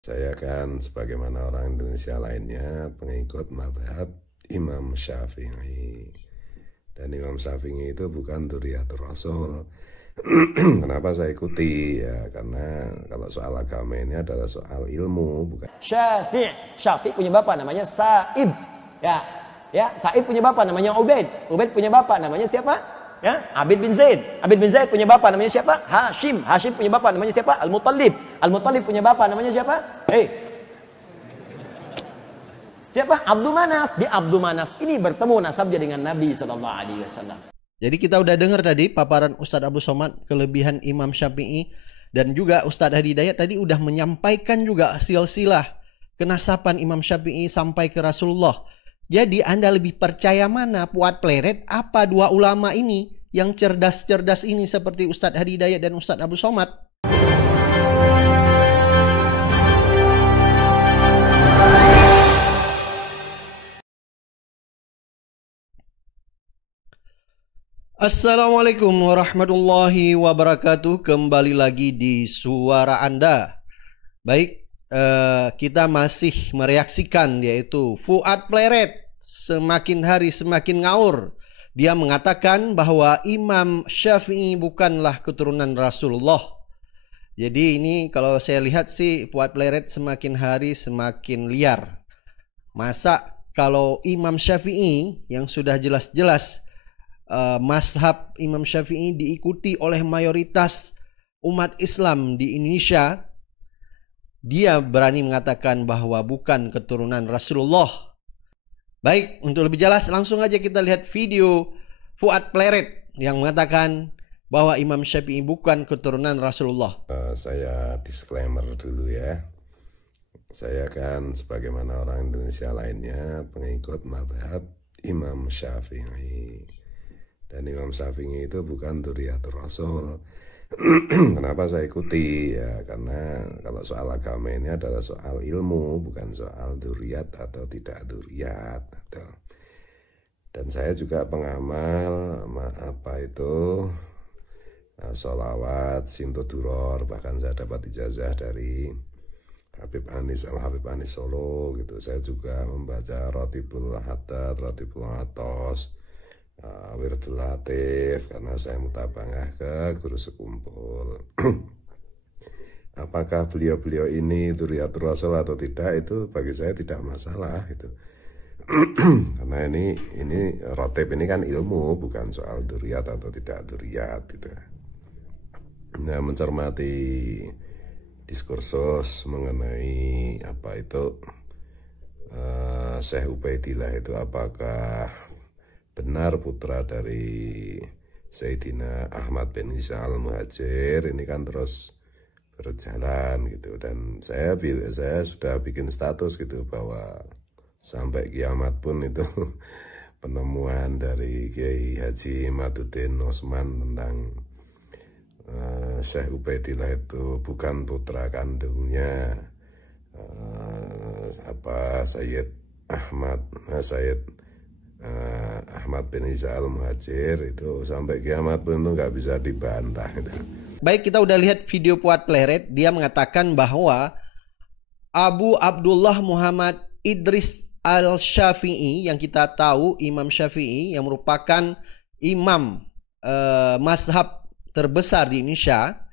Saya kan sebagaimana orang Indonesia lainnya pengikut mazhab Imam Syafi'i. Dan Imam Syafi'i itu bukan dzurriyyatur Rasul. Kenapa saya ikuti? Ya karena kalau soal agama ini adalah soal ilmu, bukan. Syafi'i punya bapak namanya Sa'id. Ya, Sa'id punya bapak namanya Ubaid. Ubaid punya bapak namanya siapa? Ya, Abid bin Zaid. Abid bin Zaid punya bapak namanya siapa? Hashim. Hashim punya bapak namanya siapa? Al-Muttalib. Al-Muttalib punya bapak namanya siapa? Siapa? Abdul Manaf. Di Abdul Manaf ini bertemu nasabnya dengan Nabi SAW. Jadi kita udah dengar tadi paparan Ustadz Abdul Somad kelebihan Imam Syafi'i, dan juga Ustadz Hadi Hidayat tadi udah menyampaikan juga silsilah kenasaban Imam Syafi'i sampai ke Rasulullah. Jadi Anda lebih percaya mana, Fuad Pleret apa dua ulama ini yang cerdas-cerdas ini seperti Ustadz Hadi Hidayat dan Ustadz Abdul Somad? Assalamualaikum warahmatullahi wabarakatuh. Kembali lagi di Suara Anda. Baik, kita masih mereaksikan yaitu Fuad Pleret semakin hari semakin ngawur. Dia mengatakan bahwa Imam Syafi'i bukanlah keturunan Rasulullah. Jadi ini kalau saya lihat sih Fuad Pleret semakin hari semakin liar. Masa kalau Imam Syafi'i yang sudah jelas-jelas mazhab Imam Syafi'i diikuti oleh mayoritas umat Islam di Indonesia, dia berani mengatakan bahwa bukan keturunan Rasulullah. Baik, untuk lebih jelas langsung aja kita lihat video Fuad Pleret yang mengatakan bahwa Imam Syafi'i bukan keturunan Rasulullah. Saya disclaimer dulu ya. Saya kan sebagaimana orang Indonesia lainnya pengikut mazhab Imam Syafi'i. Dan Imam Syafi'i itu bukan dzurriyyatur Rasul. Kenapa saya ikuti? Ya karena kalau soal agama ini adalah soal ilmu, bukan soal dzurriyyat atau tidak dzurriyyat. Dan saya juga pengamal sholawat, Simtuduror, bahkan saya dapat ijazah dari Habib Anis Al-Habib Anis Solo gitu. Saya juga membaca Rotibul Haddad, Rotibul Atos, Wirdul Latif, karena saya mutabangah ke guru sekumpul. Apakah beliau-beliau ini dzurriyyatur Rasul atau tidak, itu bagi saya tidak masalah itu. Karena ini rotib ini kan ilmu, bukan soal dzurriyyat atau tidak dzurriyyat gitu. Nah, mencermati diskursus mengenai Syekh Ubaidillah itu apakah benar putra dari Sayyidina Ahmad bin Isa al-Muhajir, ini kan terus berjalan gitu. Dan saya sudah bikin status gitu bahwa sampai kiamat pun itu penemuan dari Kiai Haji Maduddin Osman tentang Syekh Ubaidillah itu bukan putra kandungnya Sayyid Ahmad bin Isa al-Muhajir, itu sampai kiamat pun itu nggak bisa dibantah gitu. Baik, kita udah lihat video Fuad Pleret. Dia mengatakan bahwa Abu Abdullah Muhammad Idris al-Syafi'i, yang kita tahu Imam Syafi'i yang merupakan imam mazhab terbesar di Indonesia,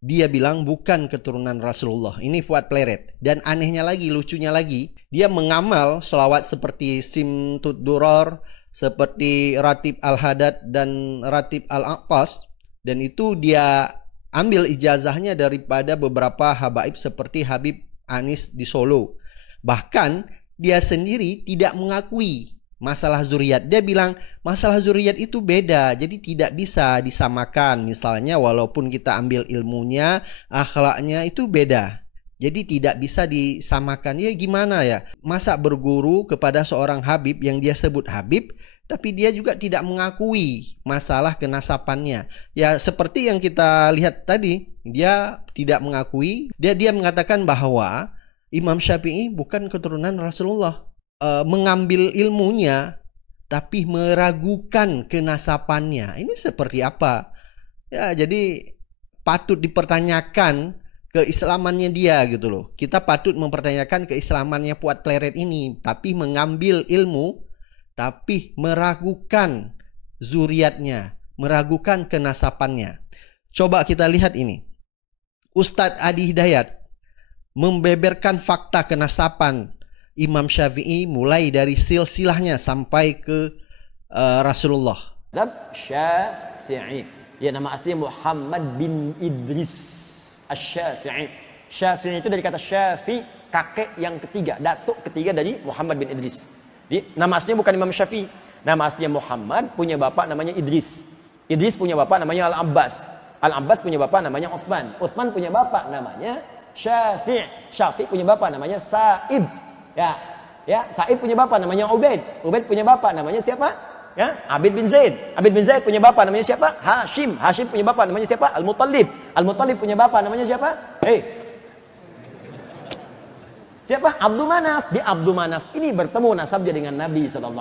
dia bilang bukan keturunan Rasulullah. Ini Fuad Pleret. Dan anehnya lagi, lucunya lagi, dia mengamal sholawat seperti Simtuduror, seperti Ratib Al-Haddad dan Ratib Al-Aqtas. Dan itu dia ambil ijazahnya daripada beberapa habaib seperti Habib Anis di Solo. Bahkan dia sendiri tidak mengakui masalah zuriat. Dia bilang masalah zuriat itu beda, jadi tidak bisa disamakan. Misalnya walaupun kita ambil ilmunya, akhlaknya itu beda, jadi tidak bisa disamakan. Ya gimana ya, masa berguru kepada seorang habib yang dia sebut habib, tapi dia juga tidak mengakui masalah kenasapannya. Ya seperti yang kita lihat tadi, dia tidak mengakui. Dia mengatakan bahwa Imam Syafi'i bukan keturunan Rasulullah. Mengambil ilmunya tapi meragukan kenasapannya. Ini seperti apa? Ya, jadi patut dipertanyakan keislamannya dia gitu loh. Kita patut mempertanyakan keislamannya Fuad Pleret ini, tapi mengambil ilmu, tapi meragukan zuriatnya, meragukan kenasapannya. Coba kita lihat ini. Ustadz Adi Hidayat membeberkan fakta kenasapan Imam Syafi'i mulai dari silsilahnya sampai ke Rasulullah. Syafi'i. Ya, nama aslinya Muhammad bin Idris Asy-Syafi'i. Syafi'i itu dari kata Syafi, kakek yang ketiga, datuk ketiga dari Muhammad bin Idris. Jadi, nama aslinya bukan Imam Syafi'i. Nama aslinya Muhammad, punya bapak namanya Idris. Idris punya bapak namanya Al-Abbas. Al-Abbas punya bapak namanya Utsman. Utsman punya bapak namanya Syafi'. Syafi' punya bapak namanya Sa'id. Ya, Sa'id punya bapak namanya Ubaid. Ubaid punya bapak namanya siapa? Ya, Abid bin Zaid. Abid bin Zaid punya bapak namanya siapa? Hashim. Hashim punya bapak namanya siapa? Al-Muttalib. Al-Muttalib punya bapak namanya siapa? Siapa? Abdul Manaf. Di Abdul Manaf ini bertemu nasabnya dengan Nabi SAW.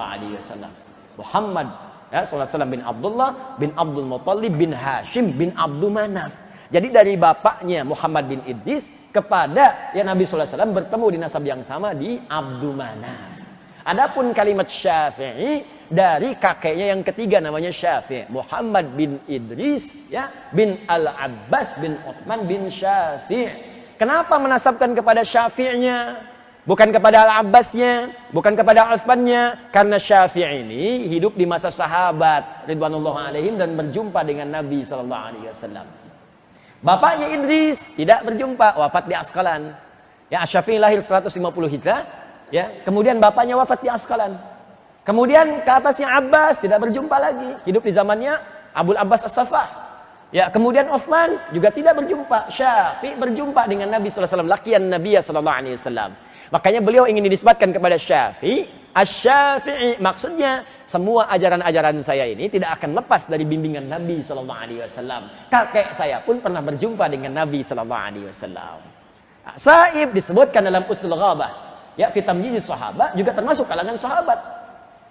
Muhammad SAW bin Abdullah bin Abdul Muttalib bin Hashim bin Abdul Manaf. Jadi dari bapaknya Muhammad bin Idris kepada ya Nabi SAW bertemu di nasab yang sama di Abdul Manaf. Adapun kalimat Syafi'i dari kakeknya yang ketiga namanya Syafi', Muhammad bin Idris ya bin Al-Abbas bin Utsman bin Syafi'. Kenapa menasabkan kepada Syafi'nya, bukan kepada Al-Abbasnya, bukan kepada Utsmannya? Karena Syafi' ini hidup di masa sahabat ridwanullah alaihim dan berjumpa dengan Nabi sallallahu alaihi wasallam. Bapaknya Idris tidak berjumpa, wafat di Askalan. Ya, Syafi'i lahir 150 Hijrah, ya. Kemudian bapaknya wafat di Askalan. Kemudian ke atasnya Abbas tidak berjumpa lagi, hidup di zamannya Abul Abbas As-Saffah. Ya, kemudian Utsman juga tidak berjumpa. Syafi'i berjumpa dengan Nabi sallallahu alaihi wasallam, laqiyan Nabi sallallahu alaihi wasallam. Makanya beliau ingin dinisbatkan kepada Syafi'i, Asy-Syafi'i. Maksudnya semua ajaran-ajaran saya ini tidak akan lepas dari bimbingan Nabi sallallahu alaihi wasallam. Kakek saya pun pernah berjumpa dengan Nabi sallallahu alaihi wasallam. Sa'ib disebutkan dalam Usdul Ghabah, ya, fi tamyiz sahabat, juga termasuk kalangan sahabat.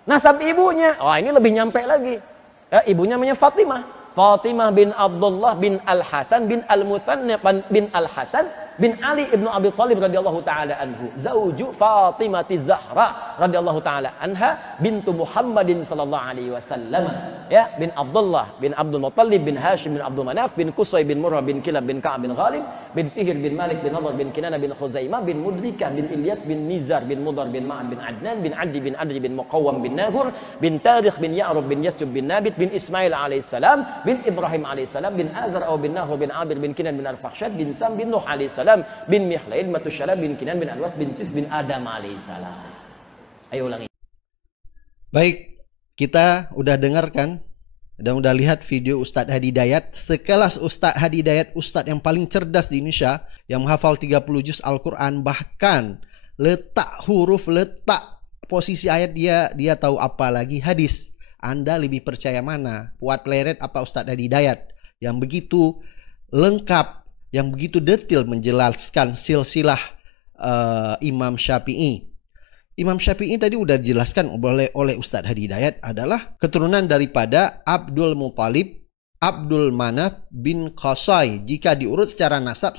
Nasab ibunya, ini lebih nyampe lagi. Ya, ibunya namanya Fatimah. Fatimah bin Abdullah bin Al-Hasan bin Al-Muthanna bin Al-Hasan bin Ali ibnu Abi Thalib radhiyallahu taala anhu, zauju Fatimah Zahra radhiyallahu taala anha bintu Muhammadin sallallahu alaihi wasallam. Ya, bin Abdullah bin Abdul Muttalib bin Hashim bin Abdul Manaf bin Qusay bin Murrah bin Kilab bin Ka'ab bin Ghalib bin Fihr bin Malik bin Nadhr bin Kinanah bin Khuzaimah bin Mudrikah bin Ilyas bin Nizar bin Mudar bin Ma'ad bin Adnan bin Adi bin Adri bin Muqawwam bin Nahur bin Tarikh bin Ya'rub bin Yasjub bin Nabit bin Ismail alaihissalam bin Ibrahim alaihissalam bin Azar au bin Nahur bin Abir bin Kinan bin Arfakhshad bin Sam bin Nuh alaihissalam bin Mihlail Matusyara bin Kinan bin Alwas bin Tis bin Adam alaihissalam. Ayo ulangi. Baik, kita udah dengarkan dan udah lihat video Ustadz Hadi Hidayat. Sekelas Ustadz Hadi Hidayat, Ustadz yang paling cerdas di Indonesia, yang menghafal 30 juz Al-Quran, bahkan letak huruf, letak posisi ayat dia tahu, apa lagi hadis. Anda lebih percaya mana? Fuad Pleret apa Ustadz Hadi Hidayat yang begitu lengkap, yang begitu detail menjelaskan silsilah Imam Syafi'i. Imam Syafi'i tadi udah dijelaskan oleh Ustadz Hadi Hidayat adalah keturunan daripada Abdul Muttalib, Abdul Manaf bin Qasai. Jika diurut secara nasab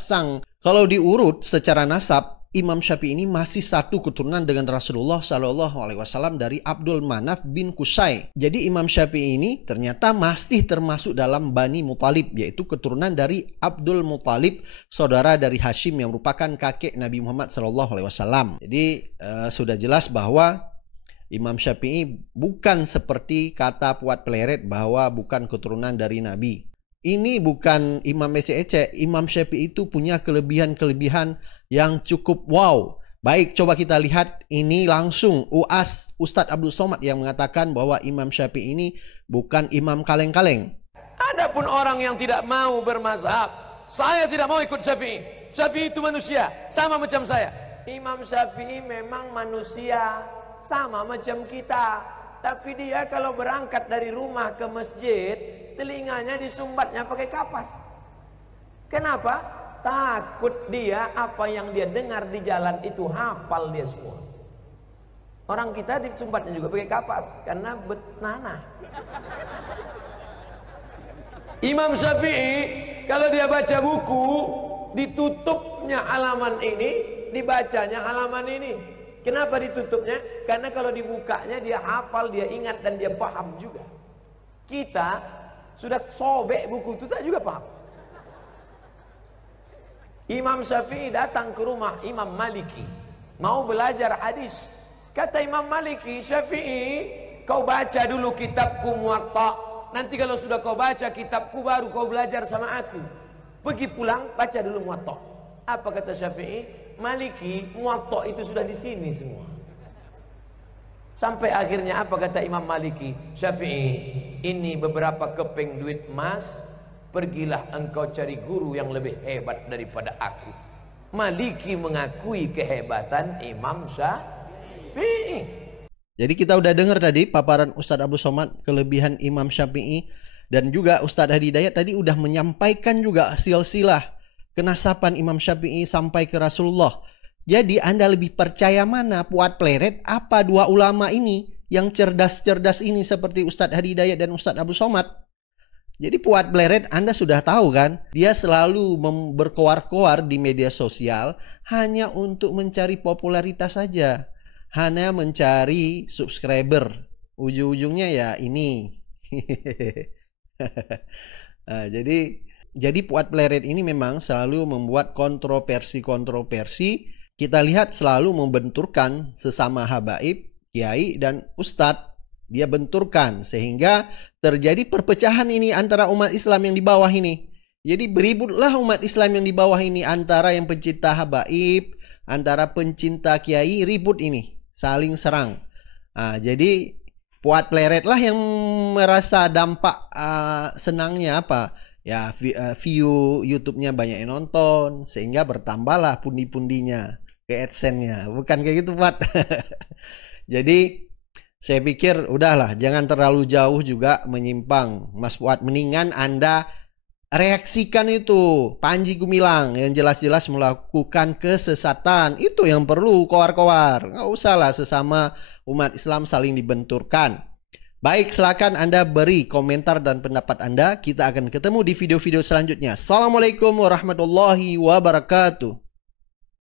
kalau diurut secara nasab, Imam Syafi'i ini masih satu keturunan dengan Rasulullah SAW dari Abdul Manaf bin Qusay. Jadi Imam Syafi'i ini ternyata masih termasuk dalam Bani Muttalib, yaitu keturunan dari Abdul Muttalib, saudara dari Hashim yang merupakan kakek Nabi Muhammad SAW. Jadi sudah jelas bahwa Imam Syafi'i bukan seperti kata Fuad Pleret bahwa bukan keturunan dari Nabi. Ini bukan imam ece-ece. Imam Syafi'i itu punya kelebihan-kelebihan yang cukup wow. Baik, coba kita lihat ini langsung UAS Ustadz Abdul Somad yang mengatakan bahwa Imam Syafi'i ini bukan imam kaleng-kaleng. Adapun orang yang tidak mau bermazhab, saya tidak mau ikut Syafi'i. Syafi'i itu manusia, sama macam saya. Imam Syafi'i memang manusia, sama macam kita. Tapi dia kalau berangkat dari rumah ke masjid, telinganya disumbatnya pakai kapas. Kenapa? Takut dia apa yang dia dengar di jalan itu hafal dia semua. Orang kita disumbatnya juga pakai kapas karena betnana. Imam Syafi'i kalau dia baca buku, ditutupnya halaman ini, dibacanya halaman ini. Kenapa ditutupnya? Karena kalau dibukanya dia hafal, dia ingat dan dia paham juga. Kita sudah sobek buku itu tak juga paham. Imam Syafi'i datang ke rumah Imam Maliki, mau belajar hadis. Kata Imam Maliki, Syafi'i, kau baca dulu kitabku Muwatta. Nanti kalau sudah kau baca kitabku baru kau belajar sama aku. Pergi pulang baca dulu Muwatta. Apa kata Syafi'i? Maliki, Muwatta itu sudah di sini semua. Sampai akhirnya apa kata Imam Maliki? Syafi'i, ini beberapa keping duit emas, pergilah engkau cari guru yang lebih hebat daripada aku. Maliki mengakui kehebatan Imam Syafi'i. Jadi kita udah dengar tadi paparan Ustadz Abu Somad kelebihan Imam Syafi'i, dan juga Ustadz Hadi Dayat tadi udah menyampaikan juga silsilah kenasaban Imam Syafi'i sampai ke Rasulullah. Jadi Anda lebih percaya mana, Puat Pleret, apa dua ulama ini yang cerdas-cerdas ini seperti Ustadz Hadi Dayat dan Ustadz Abu Somad? Jadi Puat Pleret, Anda sudah tahu kan, dia selalu berkoar-koar di media sosial hanya untuk mencari popularitas saja. Hanya mencari subscriber. Ujung-ujungnya ya ini. Nah, jadi Puat Pleret ini memang selalu membuat kontroversi-kontroversi. Kita lihat selalu membenturkan sesama habaib, kiai dan ustadz. Dia benturkan sehingga terjadi perpecahan ini antara umat Islam yang di bawah ini. Jadi beributlah umat Islam yang di bawah ini, antara yang pencinta habaib, antara pencinta kiai, ribut ini. Saling serang. Nah, jadi Puat Pleret lah yang merasa dampak senangnya apa? Ya view YouTube-nya banyak yang nonton, sehingga bertambahlah pundi-pundinya ke AdSense-nya. Bukan kayak gitu, Pak. Jadi saya pikir udahlah, jangan terlalu jauh juga menyimpang. Mas Fuad, mendingan Anda reaksikan itu Panji Gumilang yang jelas-jelas melakukan kesesatan. Itu yang perlu koar-koar. Nggak usah lah sesama umat Islam saling dibenturkan. Baik, silakan Anda beri komentar dan pendapat Anda. Kita akan ketemu di video-video selanjutnya. Assalamualaikum warahmatullahi wabarakatuh.